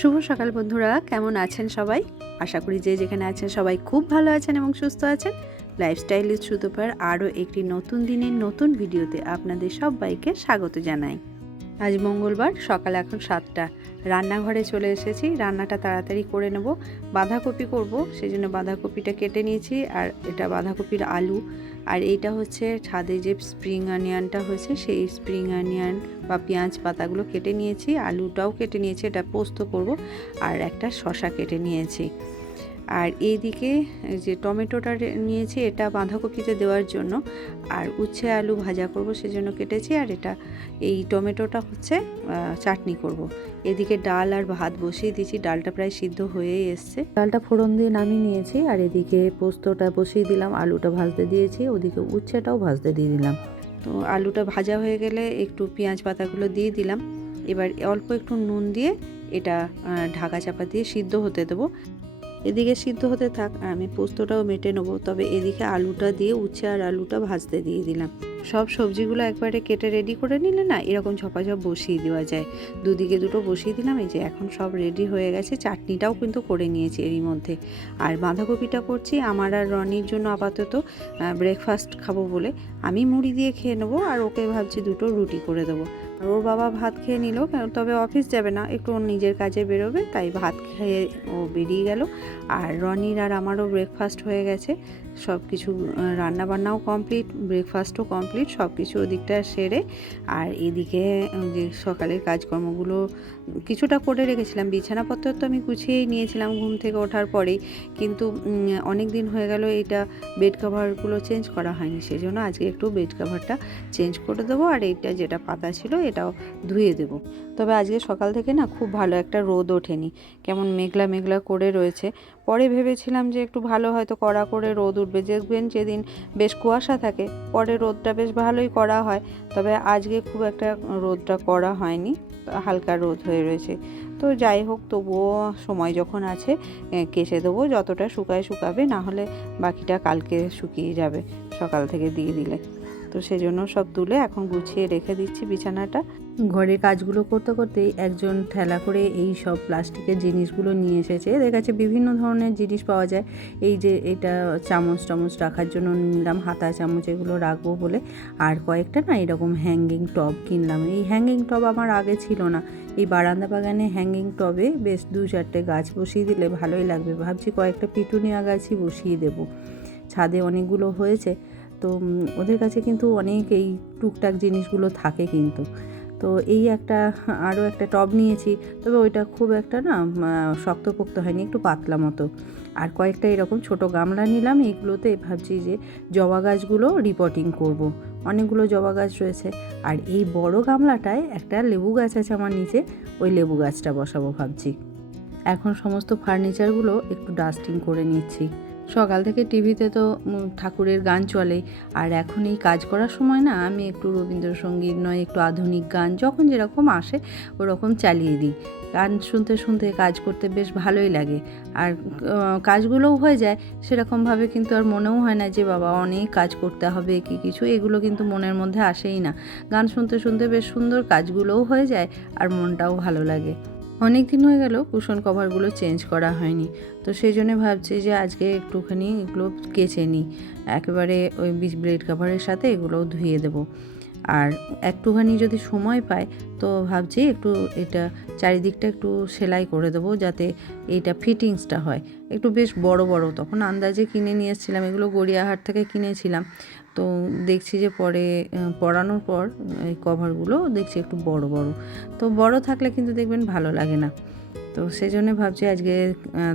শুভ সকাল বন্ধুরা, কেমন আছেন সবাই? আশা করি যে যেখানে আছেন সবাই খুব ভালো আছেন এবং সুস্থ আছেন। লাইফস্টাইল ইজ সুতোপার আরও একটি নতুন দিনের নতুন ভিডিওতে আপনাদের সবাইকে স্বাগত জানাই। আজ মঙ্গলবার, সকাল এখন 7টা। রান্নাঘরে চলে এসেছি। রান্নাটা তাড়াতাড়ি করে নেব। বাঁধাকপি করব, সেই জন্য বাঁধাকপিটা কেটে নিয়েছি। আর এটা বাঁধাকপির আলু। আর এইটা হচ্ছে ছাদে যে স্প্রিং অনিয়নটা হয়েছে, সেই স্প্রিং অনিয়ন বা পেঁয়াজ পাতাগুলো কেটে নিয়েছি। আলুটাও কেটে নিয়েছি, এটা পোস্ত করব। আর একটা শসা কেটে নিয়েছি। আর এইদিকে যে টমেটোটা নিয়েছি, এটা বাঁধাকপিতে দেওয়ার জন্য। আর উচ্ছে আলু ভাজা করব, সেজন্য কেটেছি। আর এটা এই টমেটোটা হচ্ছে চাটনি করব। এদিকে ডাল আর ভাত বসিয়ে দিয়েছি। ডালটা প্রায় সিদ্ধ হয়েই এসছে। ডালটা ফোড়ন দিয়ে নামিয়ে নিয়েছি। আর এদিকে পোস্তটা বসিয়ে দিলাম, আলুটা ভাজতে দিয়েছি, ওদিকে উচ্ছেটাও ভাজতে দিয়ে দিলাম। তো আলুটা ভাজা হয়ে গেলে একটু পেঁয়াজ পাতাগুলো দিয়ে দিলাম। এবার অল্প একটু নুন দিয়ে এটা ঢাকা চাপা দিয়ে সিদ্ধ হতে দেবো। এদিকে সিদ্ধ হতে থাক, আর আমি পোস্তটাও মেটে নেবো। তবে এদিকে আলুটা দিয়ে উচ্ছে আর আলুটা ভাজতে দিয়ে দিলাম। সব সবজিগুলো একবারে কেটে রেডি করে নিলে না এরকম ঝপাঝপ বসিয়ে দেওয়া যায়। দুদিকে দুটো বসিয়ে দিলাম। এই যে এখন সব রেডি হয়ে গেছে। চাটনিটাও কিন্তু করে নিয়েছি এরই মধ্যে। আর বাঁধাকপিটা করছি আমার আর রনির জন্য আপাতত ব্রেকফাস্ট খাবো বলে। আমি মুড়ি দিয়ে খেয়ে নেবো, আর ওকে ভাবছি দুটো রুটি করে দেবো। আর ওর বাবা ভাত খেয়ে নিল, তবে অফিস যাবে না, একটু ওর নিজের কাজে বেরোবে, তাই ভাত খেয়ে ও বেরিয়ে গেল। আর রনির আর আমারও ব্রেকফাস্ট হয়ে গেছে। সব কিছু রান্নাবান্নাও কমপ্লিট, ব্রেকফাস্টও কমপ্লিট, সব কিছু ওদিকটা সেরে। আর এদিকে যে সকালের কাজকর্মগুলো কিছুটা করে রেখেছিলাম। বিছানাপত্র তো আমি গুছিয়েই নিয়েছিলাম ঘুম থেকে ওঠার পরেই, কিন্তু অনেক দিন হয়ে গেল এইটা বেড কভারগুলো চেঞ্জ করা হয়নি, সেজন্য আজকে একটু বেড কভারটা চেঞ্জ করে দেবো। আর এইটা যেটা পাতা ছিল এটাও ধুয়ে দেবো। তবে আজকে সকাল থেকে না খুব ভালো একটা রোদ ওঠেনি, কেমন মেঘলা মেঘলা করে রয়েছে। পরে ভেবেছিলাম যে একটু ভালো হয়তো কড়া করে রোদ উঠবে, দেখবেন যেদিন বেশ কুয়াশা থাকে পরে রোদটা বেশ ভালোই কড়া হয়। তবে আজকে খুব একটা রোদটা কড়া হয়নি, হালকা রোদ হয়ে রয়েছে। তো যাই হোক, তবুও সময় যখন আছে কেচে দেবো, যতটা শুকাবে, না হলে বাকিটা কালকে শুকিয়ে যাবে সকাল থেকে দিয়ে দিলে। তো সেজন্য সব তুলে এখন গুছিয়ে রেখে দিচ্ছি বিছানাটা। ঘরের কাজগুলো করতে করতেই একজন ঠেলা করে এই সব প্লাস্টিকের জিনিসগুলো নিয়ে এসেছে। এদের কাছে বিভিন্ন ধরনের জিনিস পাওয়া যায়। এই যে এটা চামচ টামচ রাখার জন্য নিলাম, হাতা চামচ এগুলো রাখবো বলে। আর কয়েকটা না এরকম হ্যাঙ্গিং টব কিনলাম। এই হ্যাঙ্গিং টব আমার আগে ছিল না। এই বারান্দা বাগানে হ্যাঙ্গিং টবে বেশ 2-4টে গাছ বসিয়ে দিলে ভালোই লাগবে। ভাবছি কয়েকটা পিটুনিয়া গাছই বসিয়ে দেবো। ছাদে অনেকগুলো হয়েছে, তো ওদের কাছে কিন্তু অনেক এই টুকটাক জিনিসগুলো থাকে কিন্তু। তো এই একটা আরও একটা টব নিয়েছি, তবে ওইটা খুব একটা না শক্তপোক্ত হয়নি, একটু পাতলা মতো। আর কয়েকটা এরকম ছোট গামলা নিলাম। এইগুলোতে ভাবছি যে জবা গাছগুলো রিপোর্টিং করব। অনেকগুলো জবা গাছ রয়েছে। আর এই বড় গামলাটায় একটা লেবু গাছ আছে আমার নিচে, ওই লেবু গাছটা বসাবো ভাবছি। এখন সমস্ত ফার্নিচারগুলো একটু ডাস্টিং করে নিচ্ছি। সকাল থেকে টিভিতে তো ঠাকুরের গান চলে, আর এখন এই কাজ করার সময় না আমি একটু রবীন্দ্রসঙ্গীত নয় একটু আধুনিক গান যখন যেরকম আসে ওরকম চালিয়ে দিই। গান শুনতে শুনতে কাজ করতে বেশ ভালোই লাগে। আর কাজগুলোও হয়ে যায় সেরকমভাবে, কিন্তু আর মনেও হয় না যে বাবা অনেক কাজ করতে হবে কি কিছু, এগুলো কিন্তু মনের মধ্যে আসেই না। গান শুনতে শুনতে বেশ সুন্দর কাজগুলোও হয়ে যায়, আর মনটাও ভালো লাগে। অনেক দিন হয়ে গেল কুশন কভারগুলো চেঞ্জ করা হয়নি, তো সেই জন্য ভাবছি যে আজকে একটুখানি এগুলো কেচে নিই। একেবারে ওই বেড কভারের সাথে এগুলোও ধুয়ে দেবো। আর একটুখানি যদি সময় পায় তো ভাবছি একটু এটা চারিদিকটা একটু সেলাই করে দেবো, যাতে এইটা ফিটিংসটা হয় একটু বেশ বড় বড়। তখন আন্দাজে কিনে নিয়ে এসেছিলাম, এগুলো গড়িয়াহাট থেকে কিনেছিলাম। তো দেখছি যে পরে পরানোর পর এই কভারগুলো দেখছি একটু বড় বড়। তো বড় থাকলে কিন্তু দেখবেন ভালো লাগে না। তো সেই জন্য ভাবছি আজকে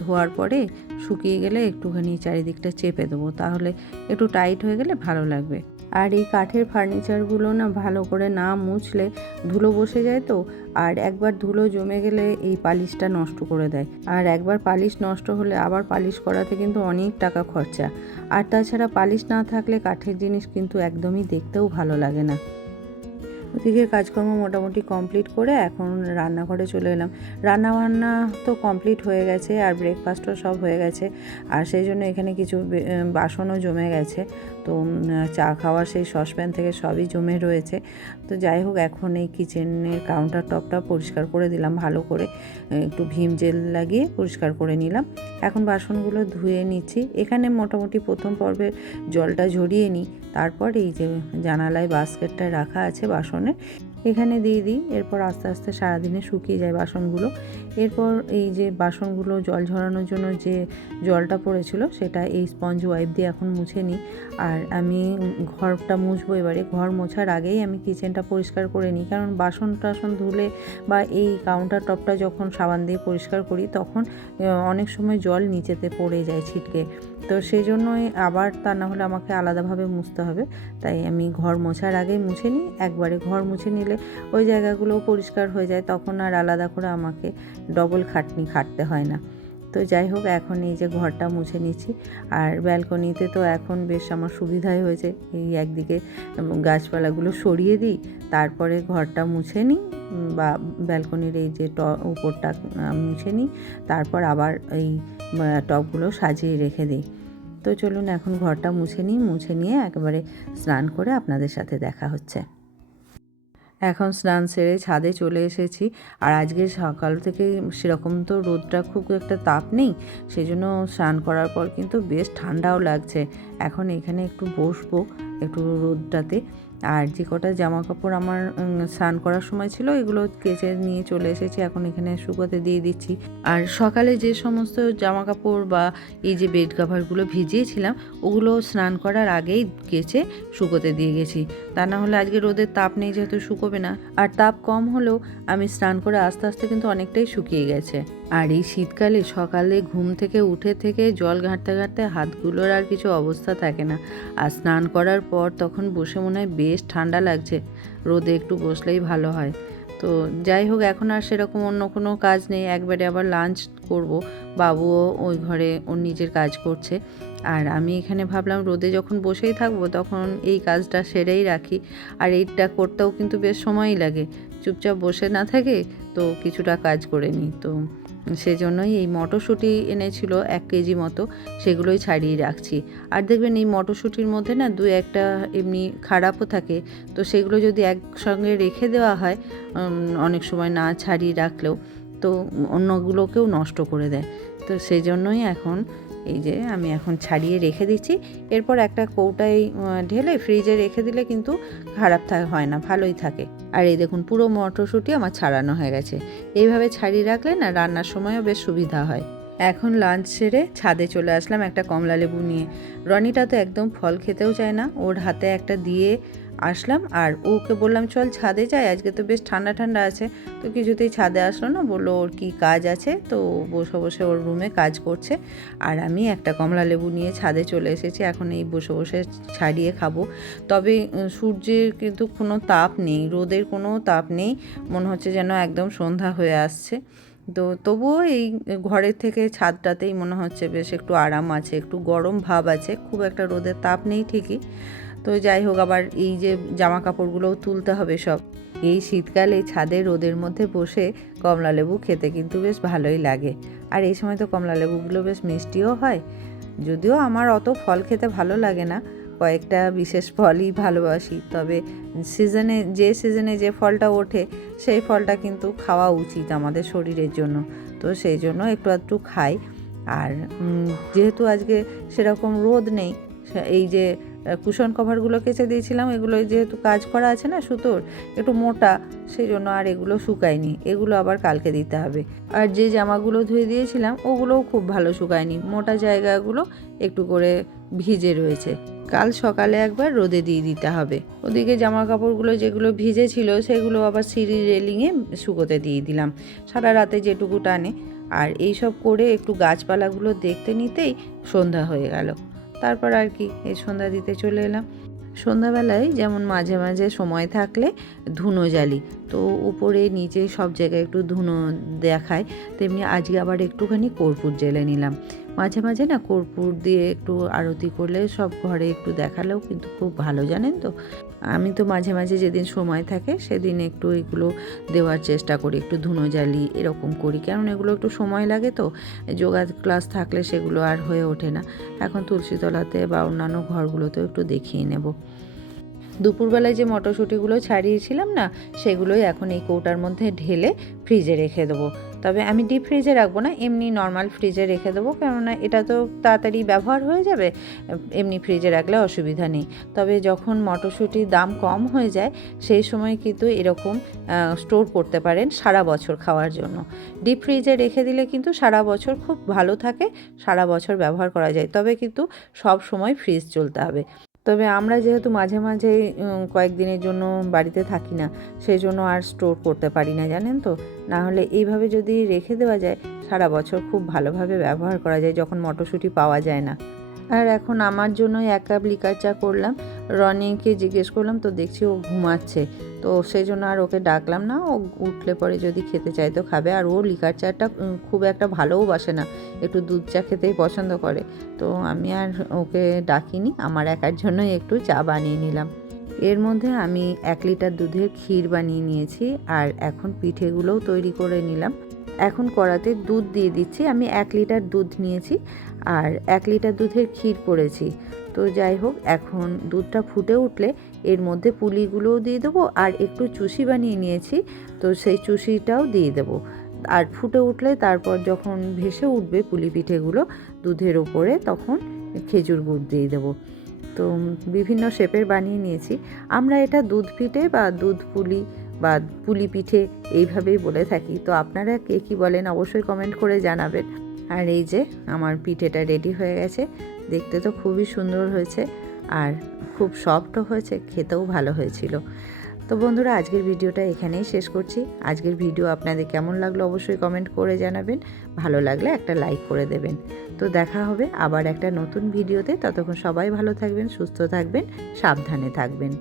ধোয়ার পরে শুকিয়ে গেলে একটুখানি চারিদিকটা চেপে দেবো, তাহলে একটু টাইট হয়ে গেলে ভালো লাগবে। আর এই কাঠের ফার্নিচারগুলো না ভালো করে না মুছলে ধুলো বসে যায় তো, আর একবার ধুলো জমে গেলে এই পালিশটা নষ্ট করে দেয়। আর একবার পালিশ নষ্ট হলে আবার পালিশ করাতে কিন্তু অনেক টাকা খরচা। আর তাছাড়া পালিশ না থাকলে কাঠের জিনিস কিন্তু একদমই দেখতেও ভালো লাগে না। ওদিকে কাজকর্ম মোটামুটি কমপ্লিট করে এখন রান্নাঘরে চলে এলাম। রান্নাবান্না তো কমপ্লিট হয়ে গেছে আর ব্রেকফাস্টও সব হয়ে গেছে, আর সেই জন্য এখানে কিছু বাসনও জমে গেছে। তো চা খাওয়ার সেই সসপ্যান থেকে সবই জমে রয়েছে। তো যাই হোক, এখন এই কিচেনের কাউন্টার টপটা পরিষ্কার করে দিলাম ভালো করে, একটু ভিম জেল লাগিয়ে পরিষ্কার করে নিলাম। এখন বাসনগুলো ধুয়ে নিচ্ছি। এখানে মোটামুটি প্রথম পর্বে জলটা ঝরিয়ে নিই, তারপর এই যে জানালায় বাস্কেটটা রাখা আছে বাসনের, এখানে দিয়ে দিই। এরপর আস্তে আস্তে সারাদিনে শুকিয়ে যায় বাসনগুলো। এরপর এই যে বাসনগুলো জল ঝরানোর জন্য যে জলটা পড়েছিল সেটা এই স্পঞ্জ ওয়াইপ দিয়ে এখন মুছে নিই। আর আমি ঘরটা মুছবো এবারে। ঘর মোছার আগেই আমি কিচেনটা পরিষ্কার করে নিই, কারণ বাসন টাসন ধুলে বা এই কাউন্টার টপটা যখন সাবান দিয়ে পরিষ্কার করি তখন অনেক সময় জল নিচেতে পড়ে যায় ছিটকে। তো সেই জন্যই আবার তা না হলে আমাকে আলাদাভাবে মুছতে হবে। তাই আমি ঘর মোছার আগেই মুছে নিই। একবারে ঘর মুছে নিলে ওই জায়গাগুলোও পরিষ্কার হয়ে যায়, তখন আর আলাদা করে আমাকে ডবল খাটনি খাটতে হয় না। তো যাই হোক, এখন এই যে ঘরটা মুছে নিচ্ছি। আর ব্যালকনিতে তো এখন বেশ আমার সুবিধাই হয়েছে, এই একদিকে গাছপালাগুলো সরিয়ে দিই, তারপরে ঘরটা মুছে নিই, বা ব্যালকনির এই যে উপরটা মুছে নিই, তারপর আবার এই টবগুলো সাজিয়ে রেখে দিই। তো চলুন এখন ঘরটা মুছে নিই, মুছে নিয়ে একেবারে স্নান করে আপনাদের সাথে দেখা হচ্ছে। এখন স্নান সেরে ছাদে চলে এসেছি। আর আজকে সকাল থেকে সেরকম তো রোদটা খুব একটা তাপ নেই, সেজন্য স্নান করার পর কিন্তু বেশ ঠান্ডাও লাগছে। এখন এখানে একটু বসবো একটু রোদটাতে। আর যে কটা জামা কাপড় আমার স্নান করার সময় ছিল এগুলো কেচে নিয়ে চলে এসেছি, এখন এখানে শুকোতে দিয়ে দিচ্ছি। আর সকালে যে সমস্ত জামা কাপড় বা এই যে বেড কাভারগুলো ভিজিয়েছিলাম ওগুলো স্নান করার আগেই কেচে শুকোতে দিয়ে গেছি, তা না হলে আজকে রোদের তাপ নেই যেহেতু শুকোবে না। আর তাপ কম হলেও আমি স্নান করে আস্তে আস্তে কিন্তু অনেকটাই শুকিয়ে গেছে। আর এই শীতকালে সকালে ঘুম থেকে উঠে থেকে জল ঘাঁটতে ঘাঁটতে হাতগুলোর আর কিছু অবস্থা থাকে না। আর স্নান করার পর তখন বসে মনে হয় বেশ ঠান্ডা লাগছে, রোদে একটু বসলেই ভালো হয়। তো যাই হোক, এখন আর সেরকম অন্য কোনো কাজ নেই, একবারে আবার লাঞ্চ করব। বাবুও ওই ঘরে ওর নিজের কাজ করছে, আর আমি এখানে ভাবলাম রোদে যখন বসেই থাকবো তখন এই কাজটা সেরেই রাখি। আর এইটা করতেও কিন্তু বেশ সময়ই লাগে, চুপচাপ বসে না থাকে তো কিছুটা কাজ করে নিই। তো সেজন্যই এই মটরশুঁটি এনেছিল 1 কেজি মতো, সেগুলোই ছাড়িয়ে রাখছি। আর দেখবেন এই মটরশুঁটির মধ্যে না দু একটা এমনি খারাপও থাকে, তো সেগুলো যদি একসঙ্গে রেখে দেওয়া হয় অনেক সময় না ছাড়িয়ে রাখলেও, তো অন্যগুলোকেও নষ্ট করে দেয়। তো সেই জন্যই এখন এই যে আমি এখন ছাড়িয়ে রেখে দিচ্ছি। এরপর একটা কৌটায় ঢেলে ফ্রিজে রেখে দিলে কিন্তু খারাপ হয় না, ভালোই থাকে। আর এই দেখুন পুরো মটরশুঁটি আমার ছাড়ানো হয়ে গেছে। এইভাবে ছাড়িয়ে রাখলে না রান্নার সময়ও বেশ সুবিধা হয়। এখন লাঞ্চ সেরে ছাদে চলে আসলাম একটা কমলা লেবু নিয়ে। রনিটা তো একদম ফল খেতেও চায় না, ওর হাতে একটা দিয়ে আসলাম। আর ওকে বললাম চল ছাদে যাই, আজকে তো বেশ ঠান্ডা ঠান্ডা আছে। তো কিছুতেই ছাদে আসলো না, বললো ওর কি কাজ আছে, তো বসে বসে ওর রুমে কাজ করছে। আর আমি একটা কমলা লেবু নিয়ে ছাদে চলে এসেছি, এখন এই বসে বসে ছাড়িয়ে খাবো। তবে সূর্যের কিন্তু কোনো তাপ নেই, রোদের কোনো তাপ নেই, মনে হচ্ছে যেন একদম সন্ধ্যা হয়ে আসছে। তো তবুও এই ঘরের থেকে ছাদটাতেই মনে হচ্ছে বেশ একটু আরাম আছে, একটু গরম ভাব আছে, খুব একটা রোদের তাপ নেই ঠিকই। তো যাই হোক, আবার এই যে জামা কাপড়গুলোও তুলতে হবে সব। এই শীতকালে ছাদে রোদের মধ্যে বসে কমলা লেবু খেতে কিন্তু বেশ ভালোই লাগে। আর এই সময় তো কমলা লেবুগুলো বেশ মিষ্টিও হয়। যদিও আমার অত ফল খেতে ভালো লাগে না, কয়েকটা বিশেষ ফলই ভালোবাসি, তবে সিজনে যে ফলটা ওঠে সেই ফলটা কিন্তু খাওয়া উচিত আমাদের শরীরের জন্য। তো সেই জন্য একটু একটু খাই। আর যেহেতু আজকে সেরকম রোদ নেই, এই যে কুশন কভারগুলো কেচে দিয়েছিলাম, এগুলো যেহেতু কাজ করা আছে না সুতোর, একটু মোটা, সেই জন্য আর এগুলো শুকায়নি, এগুলো আবার কালকে দিতে হবে। আর যে জামাগুলো ধুয়ে দিয়েছিলাম ওগুলোও খুব ভালো শুকায়নি, মোটা জায়গাগুলো একটু করে ভিজে রয়েছে, কাল সকালে একবার রোদে দিয়ে দিতে হবে। ওদিকে জামা কাপড়গুলো যেগুলো ভিজে ছিল সেগুলো আবার সিঁড়ির রেলিংয়ে শুকোতে দিয়ে দিলাম, সারা রাতে যেটুকু টানে। আর এইসব করে একটু গাছপালাগুলো দেখতে নিতেই সন্ধ্যা হয়ে গেল। তারপর আর কি এই সন্ধ্যা দিতে চলে এলাম। সন্ধ্যাবেলায় যেমন মাঝে মাঝে সময় থাকলে ধুনো জ্বালি, তো উপরে নিচে সব জায়গায় একটু ধুনো দেখায়, তেমনি আজকে আবার একটুখানি কর্পূর জ্বেলে নিলাম। মাঝে মাঝে না কর্পূর দিয়ে একটু আরতি করলে সব ঘরে একটু দেখালেও কিন্তু খুব ভালো, জানেন তো। আমি তো মাঝে মাঝে যেদিন সময় থাকে সেদিন একটু এগুলো দেওয়ার চেষ্টা করি, একটু ধুনো জ্বালি এরকম করি, কারণ এগুলো একটু সময় লাগে তো। যোগা ক্লাস থাকলে সেগুলো আর হয়ে ওঠে না। এখন তুলসীতলাতে বা অন্যান্য ঘরগুলোতেও একটু দেখিয়ে নেব। দুপুরবেলায় যে মটরশুঁটিগুলো ছাড়িয়েছিলাম না, সেগুলোই এখন এই কৌটার মধ্যে ঢেলে ফ্রিজে রেখে দেবো। তবে আমি ডিপ ফ্রিজে রাখবো না, এমনি নর্মাল ফ্রিজে রেখে দেবো, কেননা এটা তো তাড়াতাড়ি ব্যবহার হয়ে যাবে, এমনি ফ্রিজে রাখলে অসুবিধা নেই। তবে যখন মটরশুঁটির দাম কম হয়ে যায় সেই সময় কিন্তু এরকম স্টোর করতে পারেন সারা বছর খাওয়ার জন্য। ডিপ ফ্রিজে রেখে দিলে কিন্তু সারা বছর খুব ভালো থাকে, সারা বছর ব্যবহার করা যায়। তবে কিন্তু সব সময় ফ্রিজ চলতে হবে। তবে আমরা যেহেতু মাঝে মাঝেই কয়েকদিনের জন্য বাড়িতে থাকি না, সেই জন্য আর স্টোর করতে পারি না, জানেন তো। না হলে এইভাবে যদি রেখে দেওয়া যায় সারা বছর খুব ভালোভাবে ব্যবহার করা যায় যখন মটরশুঁটি পাওয়া যায় না। আর এখন আমার জন্যই 1 কাপ লিকার চা করলাম। রনিকে জিজ্ঞেস করলাম তো দেখছি ও ঘুমাচ্ছে, তো সেই জন্য আর ওকে ডাকলাম না। ও উঠলে পরে যদি খেতে চায় তো খাবে। আর ও লিকার চাটা খুব একটা ভালোও বাসে না, একটু দুধ চা খেতেই পছন্দ করে। তো আমি আর ওকে ডাকিনি, আমার একার জন্যই একটু চা বানিয়ে নিলাম। এর মধ্যে আমি 1 লিটার দুধের ক্ষীর বানিয়ে নিয়েছি, আর এখন পিঠেগুলোও তৈরি করে নিলাম। এখন কড়াতে দুধ দিয়ে দিচ্ছি। আমি 1 লিটার দুধ নিয়েছি আর 1 লিটার দুধের ক্ষীর করেছি। তো যাই হোক, এখন দুধটা ফুটে উঠলে এর মধ্যে পুলিগুলোও দিয়ে দেবো, আর একটু চুষি বানিয়ে নিয়েছি, তো সেই চুষিটাও দিয়ে দেবো। আর ফুটে উঠলে তারপর যখন ভেসে উঠবে পুলি পিঠেগুলো দুধের ওপরে, তখন খেজুর গুড় দিয়ে দেবো। তো বিভিন্ন শেপের বানিয়ে নিয়েছি। আমরা এটা দুধ পিঠে বা দুধ পুলি বা পুলি পিঠে এইভাবেই বলে থাকি। তো আপনারা কে কী বলেন অবশ্যই কমেন্ট করে জানাবেন। আর এই যে আমার পিঠেটা রেডি হয়ে গেছে, দেখতে তো খুবই সুন্দর হয়েছে আর খুব সফটও হয়েছে, খেতেও ভালো হয়েছিল। তো বন্ধুরা, আজকের ভিডিওটা এখানেই শেষ করছি। আজকের ভিডিও আপনাদের কেমন লাগলো অবশ্যই কমেন্ট করে জানাবেন, ভালো লাগলে একটা লাইক করে দেবেন। তো দেখা হবে আবার একটা নতুন ভিডিওতে। ততক্ষণ সবাই ভালো থাকবেন, সুস্থ থাকবেন, সাবধানে থাকবেন।